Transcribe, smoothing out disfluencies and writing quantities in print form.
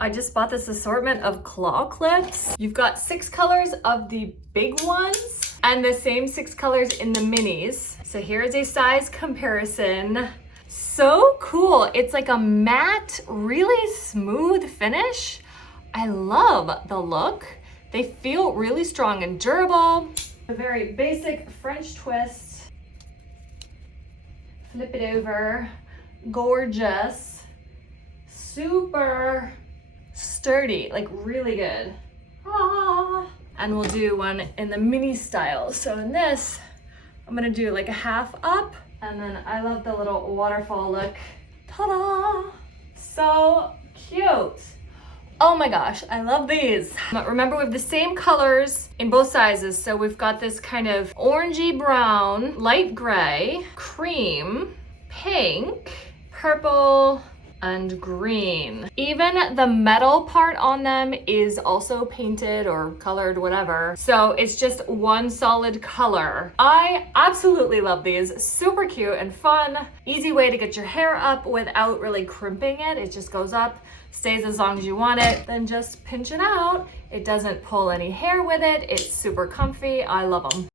I just bought this assortment of claw clips. You've got 6 colors of the big ones and the same 6 colors in the minis. So here's a size comparison. So cool. It's like a matte, really smooth finish. I love the look. They feel really strong and durable. A very basic French twist. Flip it over. Gorgeous. Super sturdy, like really good. Ah. And we'll do one in the mini style. So in this, I'm gonna do like a half up, and then I love the little waterfall look. Ta-da! So cute. Oh my gosh, I love these. But remember, we have the same colors in both sizes. So we've got this kind of orangey brown, light gray, cream, pink, purple, and green. Even the metal part on them is also painted or colored, whatever. So it's just one solid color. I absolutely love these. Super cute and fun. Easy way to get your hair up without really crimping it. It just goes up, stays as long as you want it, then just pinch it out. It doesn't pull any hair with it. It's super comfy. I love them.